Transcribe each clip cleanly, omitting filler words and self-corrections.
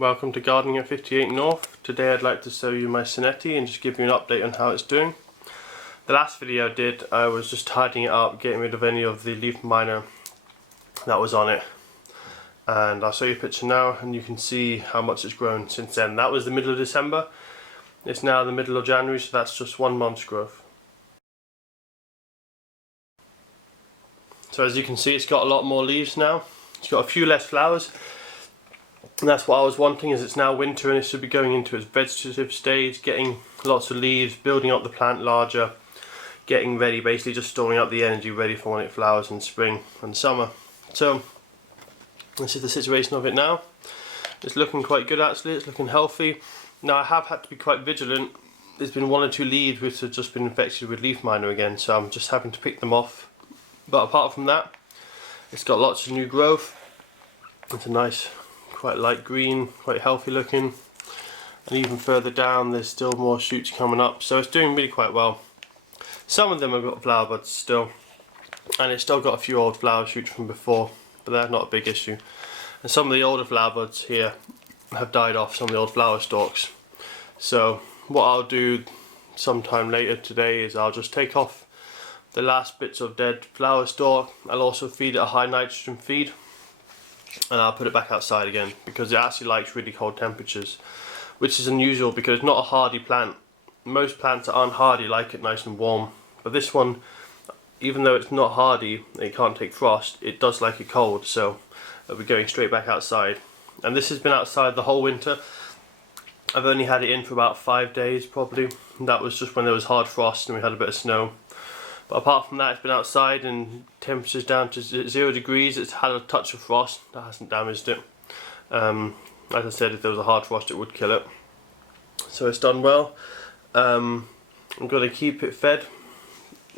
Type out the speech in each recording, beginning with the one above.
Welcome to Gardening at 58 North. Today I'd like to show you my Senetti and just give you an update on how it's doing. The last video I did, I was just tidying it up, getting rid of any of the leaf miner that was on it. And I'll show you a picture now and you can see how much it's grown since then. That was the middle of December. It's now the middle of January, so that's just 1 month's growth. So as you can see, it's got a lot more leaves now. It's got a few less flowers. And that's what I was wanting, is it's now winter and it should be going into its vegetative stage, getting lots of leaves, building up the plant larger, getting ready, basically just storing up the energy ready for when it flowers in spring and summer. So this is the situation of it now. It's looking quite good actually, it's looking healthy. Now I have had to be quite vigilant. There's been 1 or 2 leaves which have just been infected with leaf miner again, so I'm just having to pick them off. But apart from that, it's got lots of new growth. It's a nice, quite light green, quite healthy looking. And even further down there's still more shoots coming up, so it's doing really quite well. Some of them have got flower buds still, and it's still got a few old flower shoots from before, but they're not a big issue. And some of the older flower buds here have died off, some of the old flower stalks. So what I'll do sometime later today is I'll just take off the last bits of dead flower stalk. I'll also feed it a high nitrogen feed, and I'll put it back outside again because it actually likes really cold temperatures, which is unusual because it's not a hardy plant. Most plants that aren't hardy like it nice and warm, but this one, even though it's not hardy, it can't take frost, it does like it cold, so it'll be going straight back outside. And this has been outside the whole winter. I've only had it in for about 5 days probably. That was just when there was hard frost and we had a bit of snow. But apart from that, it's been outside and temperatures down to 0 degrees. It's had a touch of frost, that hasn't damaged it. As I said, if there was a hard frost it would kill it. So it's done well. I'm going to keep it fed.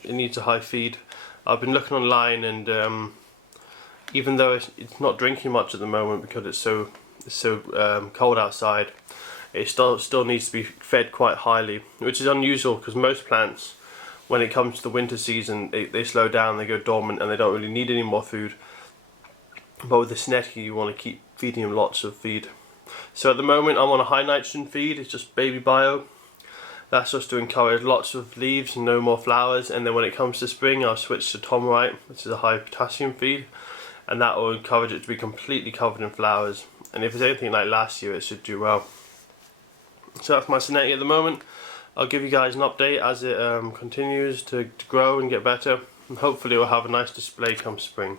It needs a high feed. I've been looking online, and even though it's not drinking much at the moment because it's so cold outside, it still needs to be fed quite highly, which is unusual because most plants, when it comes to the winter season, they slow down, they go dormant, and they don't really need any more food. But with the Senetti, you want to keep feeding them lots of feed. So at the moment I'm on a high nitrogen feed. It's just baby bio. That's just to encourage lots of leaves and no more flowers, and then when it comes to spring I'll switch to Tomrite, which is a high potassium feed, and that will encourage it to be completely covered in flowers. And if it's anything like last year, it should do well. So that's my Senetti at the moment. I'll give you guys an update as it continues to grow and get better, and hopefully we'll have a nice display come spring.